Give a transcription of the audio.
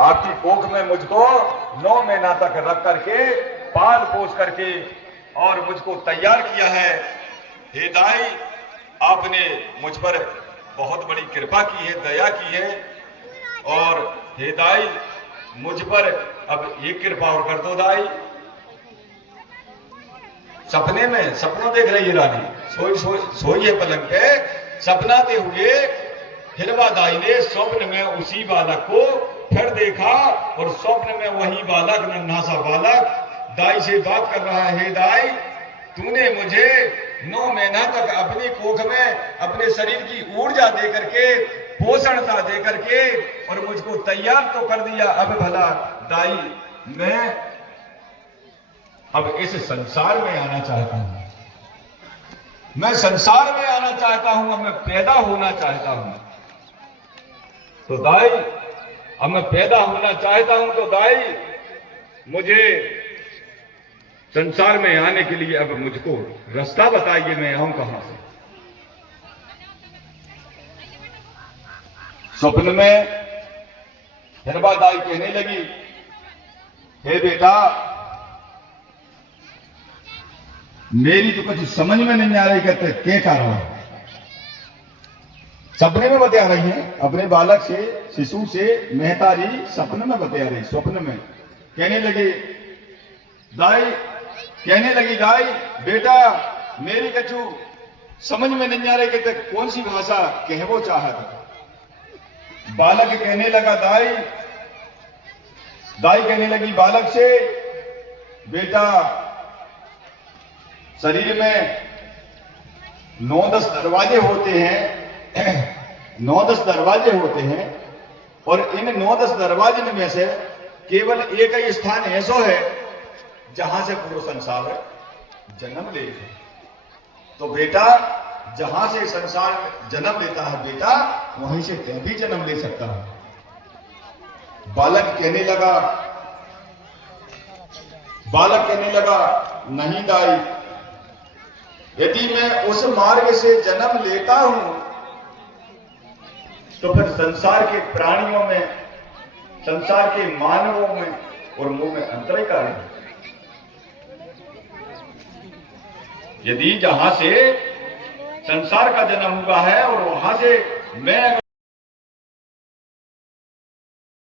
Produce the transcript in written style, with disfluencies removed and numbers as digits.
आपकी कोख में मुझको 9 महीना तक रख करके पाल पोस करके और मुझको तैयार किया है। हे दाई, आपने मुझ पर बहुत बड़ी कृपा की है, दया की है। और हे दाई, मुझ पर अब एक कृपा और कर दो दाई। सपने में सपनों देख रही है रानी, सोई है पलंग पे, सपनाते हुए हिरवा दाई ने स्वप्न में उसी बालक को फिर देखा और स्वप्न में वही बालक, नन्हा सा बालक दाई से बात कर रहा है। हे दाई, तूने मुझे 9 महीना तक अपनी कोख में अपने शरीर की ऊर्जा दे करके, पोषणता दे करके और मुझको तैयार तो कर दिया। अब भला दाई, मैं अब इस संसार में आना चाहता हूं, मैं संसार में आना चाहता हूं, अब मैं पैदा होना चाहता हूं। तो दाई, अब मैं पैदा होना चाहता हूं, तो दाई मुझे संसार में आने के लिए अब मुझको रास्ता बताइए, मैं आऊं कहां से। स्वप्न में हिरवा दाई कहने लगी, हे बेटा, मेरी तो कुछ समझ में नहीं आ रही, कहते क्या कारण है। सपने में बता रही है, अपने बालक से, शिशु से महतारी सपने में बता रही, स्वप्न में कहने लगी दाई, बेटा मेरी कछु समझ में नहीं आ रही, कहते कौन सी भाषा कहवो चाहत। बालक कहने लगा दाई कहने लगी बालक से, बेटा शरीर में 9-10 दरवाजे होते हैं, 9-10 दरवाजे होते हैं और इन 9-10 दरवाजे में से केवल एक ही स्थान ऐसा है जहां से पूरा संसार जन्म ले। तो बेटा, जहां से संसार जन्म लेता है बेटा, वहीं से तू भी जन्म ले सकता है। बालक कहने लगा नहीं दाई, यदि मैं उस मार्ग से जन्म लेता हूं तो फिर संसार के प्राणियों में, संसार के मानवों में और मुंह में अंतर ही कारण है। यदि जहां से संसार का जन्म हुआ है और वहां से मैं